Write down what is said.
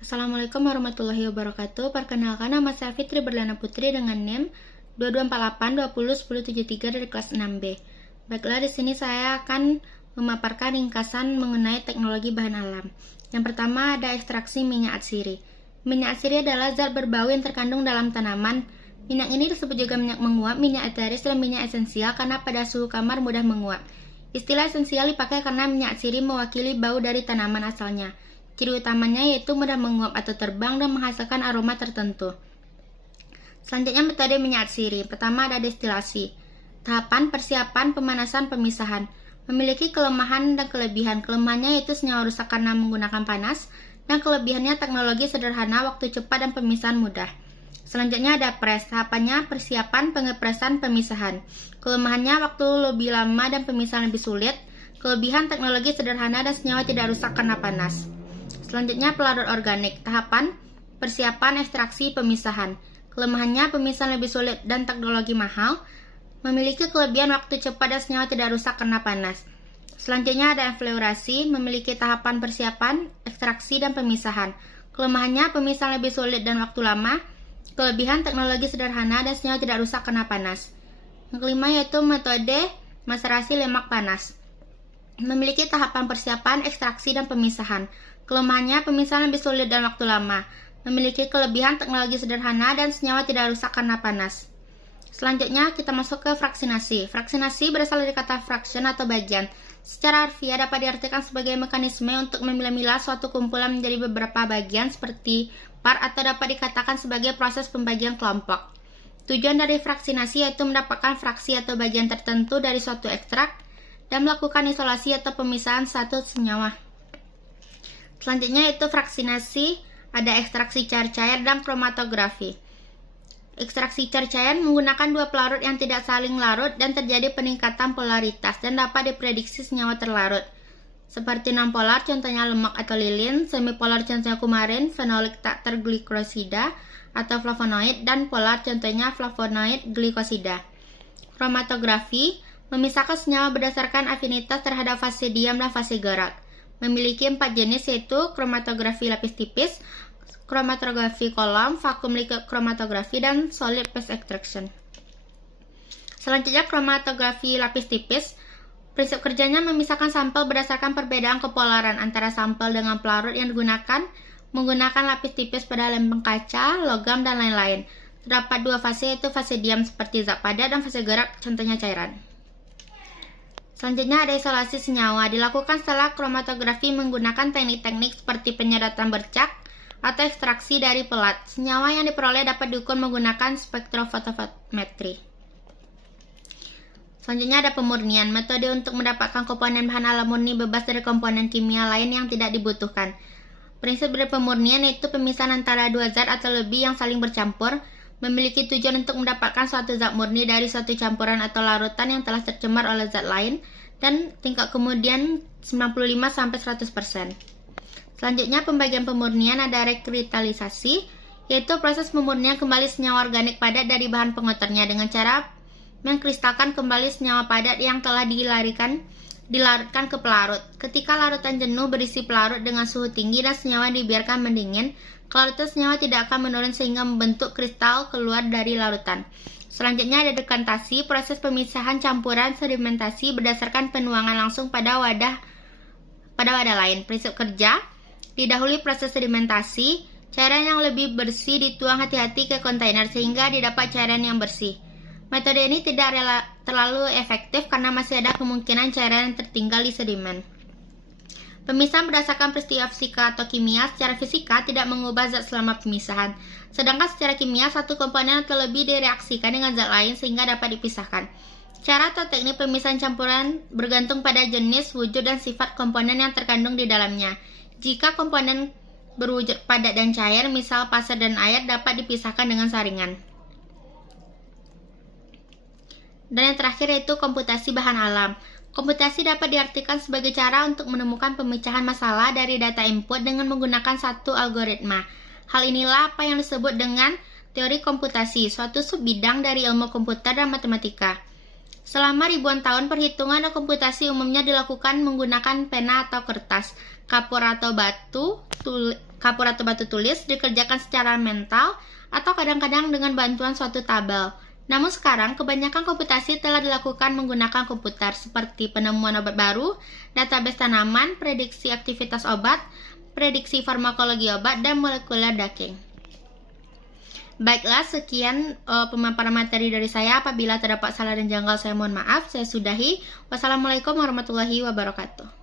Assalamualaikum warahmatullahi wabarakatuh. Perkenalkan, nama saya Fitri Berliana Putri dengan NIM 2248201073 dari kelas 6B. Baiklah, di sini saya akan memaparkan ringkasan mengenai teknologi bahan alam. Yang pertama ada ekstraksi minyak atsiri. Minyak atsiri adalah zat berbau yang terkandung dalam tanaman. Minyak ini disebut juga minyak menguap, minyak eteris, dan minyak esensial karena pada suhu kamar mudah menguap. Istilah esensial dipakai karena minyak atsiri mewakili bau dari tanaman asalnya. Ciri utamanya yaitu mudah menguap atau terbang dan menghasilkan aroma tertentu. Selanjutnya metode minyak atsiri. Pertama ada destilasi. Tahapan persiapan, pemanasan, pemisahan. Memiliki kelemahan dan kelebihan. Kelemahannya yaitu senyawa rusak karena menggunakan panas, dan kelebihannya teknologi sederhana, waktu cepat, dan pemisahan mudah. Selanjutnya ada press. Tahapannya persiapan, pengepresan, pemisahan. Kelemahannya waktu lebih lama dan pemisahan lebih sulit. Kelebihan teknologi sederhana dan senyawa tidak rusak karena panas. Selanjutnya pelarut organik. Tahapan persiapan, ekstraksi, pemisahan. Kelemahannya pemisahan lebih sulit dan teknologi mahal. Memiliki kelebihan waktu cepat dan senyawa tidak rusak karena panas. Selanjutnya ada enfleurasi. Memiliki tahapan persiapan, ekstraksi, dan pemisahan. Kelemahannya pemisahan lebih sulit dan waktu lama. Kelebihan teknologi sederhana dan senyawa tidak rusak karena panas. Yang kelima yaitu metode maserasi lemak panas. Memiliki tahapan persiapan, ekstraksi, dan pemisahan. Kelemahannya pemisahan lebih sulit dan waktu lama. Memiliki kelebihan teknologi sederhana dan senyawa tidak rusak karena panas. Selanjutnya kita masuk ke fraksinasi. Fraksinasi berasal dari kata fraction atau bagian. Secara harfiah dapat diartikan sebagai mekanisme untuk memilah-milah suatu kumpulan menjadi beberapa bagian seperti part, atau dapat dikatakan sebagai proses pembagian kelompok. Tujuan dari fraksinasi yaitu mendapatkan fraksi atau bagian tertentu dari suatu ekstrak dan melakukan isolasi atau pemisahan satu senyawa. Selanjutnya yaitu fraksinasi, ada ekstraksi cair-cair dan kromatografi. Ekstraksi cair-cair menggunakan dua pelarut yang tidak saling larut dan terjadi peningkatan polaritas dan dapat diprediksi senyawa terlarut. Seperti nonpolar, contohnya lemak atau lilin, semipolar contohnya kumarin, fenolik tak terglikosida atau flavonoid, dan polar contohnya flavonoid glikosida. Kromatografi memisahkan senyawa berdasarkan afinitas terhadap fase diam dan fase gerak. Memiliki 4 jenis yaitu kromatografi lapis tipis, kromatografi kolom, vakum liquid kromatografi, dan solid phase extraction. Selanjutnya kromatografi lapis tipis. Prinsip kerjanya memisahkan sampel berdasarkan perbedaan kepolaran antara sampel dengan pelarut yang digunakan, menggunakan lapis tipis pada lempeng kaca, logam, dan lain-lain. Terdapat dua fase yaitu fase diam seperti zat padat dan fase gerak contohnya cairan. Selanjutnya ada isolasi senyawa. Dilakukan setelah kromatografi menggunakan teknik-teknik seperti penyedatan bercak atau ekstraksi dari pelat. Senyawa yang diperoleh dapat diukur menggunakan spektrofotometri. Selanjutnya ada pemurnian, metode untuk mendapatkan komponen bahan alam murni bebas dari komponen kimia lain yang tidak dibutuhkan. Prinsip dari pemurnian yaitu pemisahan antara dua zat atau lebih yang saling bercampur, memiliki tujuan untuk mendapatkan suatu zat murni dari suatu campuran atau larutan yang telah tercemar oleh zat lain, dan tingkat kemudian 95-100%. Selanjutnya pembagian pemurnian ada rekritalisasi, yaitu proses pemurnian kembali senyawa organik padat dari bahan pengotornya dengan cara mengkristalkan kembali senyawa padat yang telah dilarutkan ke pelarut. Ketika larutan jenuh berisi pelarut dengan suhu tinggi dan senyawa dibiarkan mendingin, kelarutan senyawa tidak akan menurun sehingga membentuk kristal keluar dari larutan. Selanjutnya ada dekantasi, proses pemisahan campuran sedimentasi berdasarkan penuangan langsung pada wadah lain. Prinsip kerja, didahului proses sedimentasi, cairan yang lebih bersih dituang hati-hati ke kontainer sehingga didapat cairan yang bersih. Metode ini tidak terlalu efektif karena masih ada kemungkinan cairan yang tertinggal di sedimen. Pemisahan berdasarkan peristiwa fisika atau kimia. Secara fisika tidak mengubah zat selama pemisahan. Sedangkan secara kimia satu komponen atau lebih direaksikan dengan zat lain sehingga dapat dipisahkan. Cara atau teknik pemisahan campuran bergantung pada jenis, wujud, dan sifat komponen yang terkandung di dalamnya. Jika komponen berwujud padat dan cair, misal pasir dan air, dapat dipisahkan dengan saringan. Dan yang terakhir yaitu komputasi bahan alam. Komputasi dapat diartikan sebagai cara untuk menemukan pemecahan masalah dari data input dengan menggunakan satu algoritma. Hal inilah apa yang disebut dengan teori komputasi, suatu subbidang dari ilmu komputer dan matematika. Selama ribuan tahun, perhitungan dan komputasi umumnya dilakukan menggunakan pena atau kertas, kapur atau batu, Kapur atau batu tulis dikerjakan secara mental atau kadang-kadang dengan bantuan suatu tabel. Namun sekarang, kebanyakan komputasi telah dilakukan menggunakan komputer, seperti penemuan obat baru, database tanaman, prediksi aktivitas obat, prediksi farmakologi obat, dan molekular dating. Baiklah, sekian pemaparan materi dari saya. Apabila terdapat salah dan janggal, saya mohon maaf. Saya sudahi. Wassalamualaikum warahmatullahi wabarakatuh.